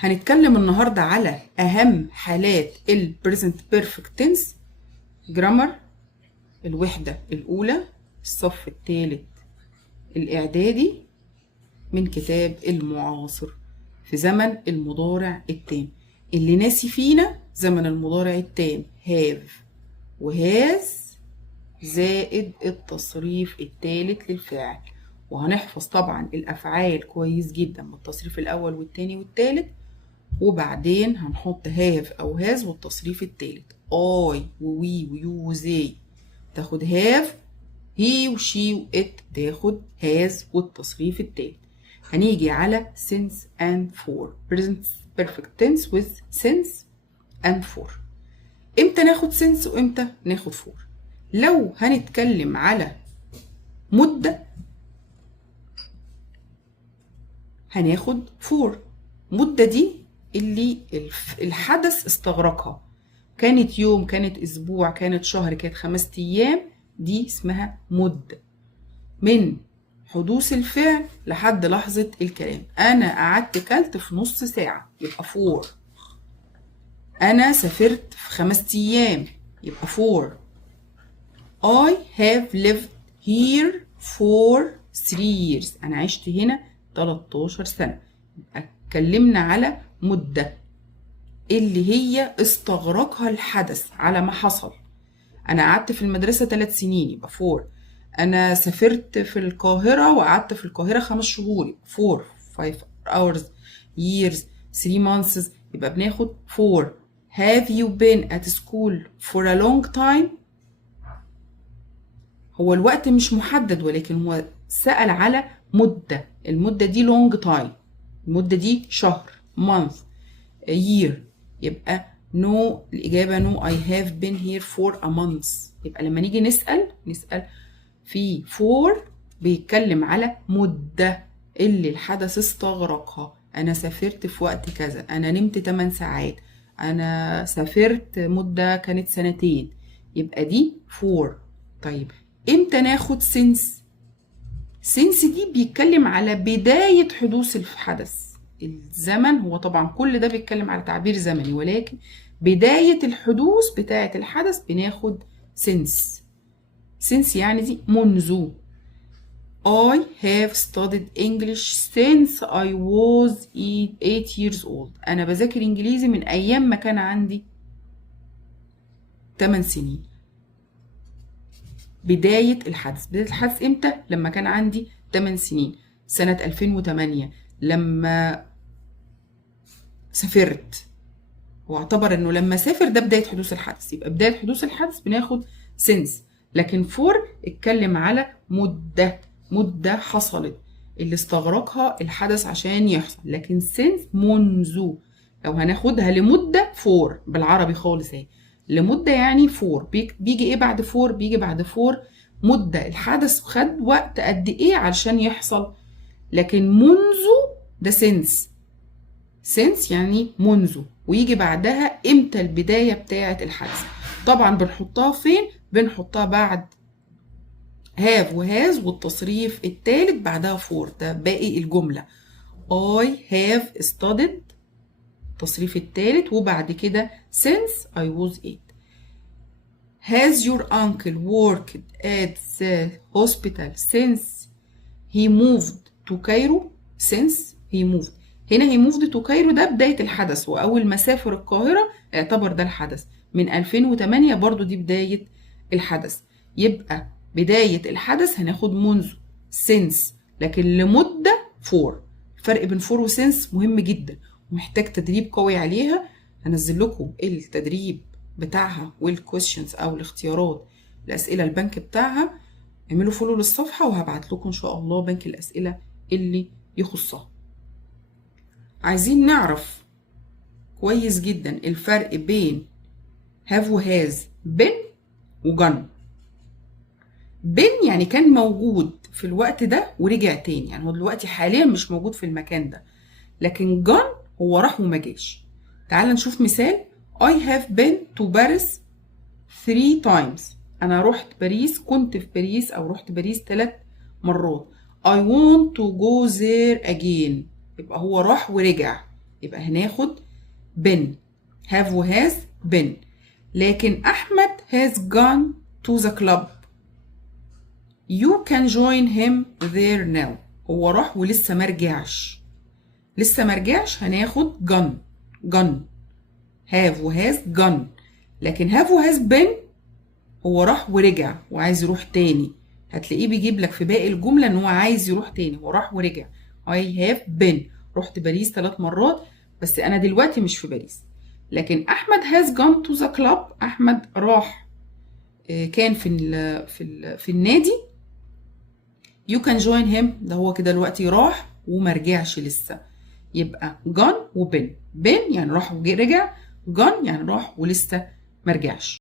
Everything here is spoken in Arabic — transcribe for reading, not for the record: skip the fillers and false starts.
هنتكلم النهاردة على أهم حالات ال present perfect tense grammar الوحدة الأولى الصف الثالث الإعدادي من كتاب المعاصر في زمن المضارع التام. اللي ناسي فينا زمن المضارع التام have وهاز زائد التصريف الثالث للفاعل، وهنحفظ طبعا الأفعال كويس جدا بالتصريف الأول والتاني والتالت، وبعدين هنحط هاف أو هاز والتصريف التالت. I ووي ويو وزي تاخد هاف، هي وشي وإت تاخد هاز والتصريف التالت. هنيجي على since and for present perfect tense with since and for. امتى ناخد since وامتى ناخد for؟ لو هنتكلم على مدة هناخد for. مدة دي اللي الحدث استغرقها، كانت يوم، كانت اسبوع، كانت شهر، كانت 5 ايام، دي اسمها مدة من حدوث الفعل لحد لحظة الكلام. انا قعدت كلت في نص ساعة يبقى for. انا سافرت في 5 ايام يبقى for. I have lived here for 3 years. انا عشت هنا 13 سنة. اتكلمنا على مدة اللي هي استغرقها الحدث على ما حصل. انا قعدت في المدرسة 3 سنين يبقى 4. انا سافرت في القاهرة وقعدت في القاهرة 5 شهور يبقى 4. 5 hours years 3 months يبقى بناخد 4. Have you been at school for a long time؟ هو الوقت مش محدد، ولكن هو سأل على مدة. المدة دي long time، المدة دي شهر month year، يبقى no. الإجابة no. I have been here for a month. يبقى لما نيجي نسأل في for بيتكلم على مدة اللي الحدث استغرقها. أنا سافرت في وقت كذا، أنا نمت 8 ساعات، أنا سافرت مدة كانت 2 سنين، يبقى دي for. طيب امتى ناخد since؟ since دي بيتكلم على بداية حدوث الحدث. الزمن هو طبعا كل ده بيتكلم على تعبير زمني، ولكن بداية الحدوث بتاعة الحدث بناخد since. since يعني دي منذ. I have studied English since I was 8 years old. أنا بذاكر إنجليزي من أيام ما كان عندي 8 سنين. بداية الحدث. بداية الحدث امتى؟ لما كان عندي 8 سنين، سنة 2008 لما سافرت. واعتبر انه لما سافر ده بداية حدوث الحدث، يبقى بداية حدوث الحدث بناخد since. لكن for اتكلم على مدة حصلت اللي استغرقها الحدث عشان يحصل. لكن since منذ. لو هناخدها لمدة for بالعربي خالص اهي، لمدة يعني for. بيجي ايه بعد for؟ بيجي بعد for مدة الحدث خد وقت قد ايه علشان يحصل. لكن منذ ده since يعني منذ، ويجي بعدها امتى البداية بتاعة الحدث. طبعا بنحطها فين؟ بنحطها بعد have وهاز والتصريف الثالث بعدها for. ده باقي الجملة. I have studied التصريف الثالث، وبعد كده since I was 8. Has your uncle worked at the hospital since he moved to Cairo؟ since he moved. هنا he moved to Cairo ده بداية الحدث، وأول ما سافر القاهرة اعتبر ده الحدث. من 2008 برضو دي بداية الحدث. يبقى بداية الحدث هناخد منذ since، لكن لمدة for. الفرق بين for و since مهم جدا ومحتاج تدريب قوي عليها. هنزل لكم التدريب بتاعها والكويشنز او الاختيارات الاسئله البنك بتاعها. اعملوا فولو للصفحه وهبعت لكم ان شاء الله بنك الاسئله اللي يخصها. عايزين نعرف كويس جدا الفرق بين have وهاز. been وجن. been يعني كان موجود في الوقت ده ورجع تاني، يعني هو دلوقتي حاليا مش موجود في المكان ده. لكن جن هو راح وما جاش. تعال نشوف مثال. I have been to Paris 3 times. أنا رحت باريس، كنت في باريس أو رحت باريس 3 مرات. I want to go there again. يبقى هو راح ورجع. يبقى هناخد been. have و has been. لكن أحمد has gone to the club. You can join him there now. هو راح ولسه مرجعش. لسه مرجعش هناخد gone. have و has gone. لكن have و has been هو راح ورجع وعايز يروح تاني. هتلاقيه بيجيب لك في باقي الجملة ان هو عايز يروح تاني. هو راح ورجع. I have been. رحت باريس 3 مرات بس انا دلوقتي مش في باريس. لكن احمد has gone to the club. احمد راح كان في النادي. you can join him ده هو كده دلوقتي راح ومرجعش لسه. يبقى gone و been. been يعني راح ورجع. gone يعني راح ولسه مرجعش.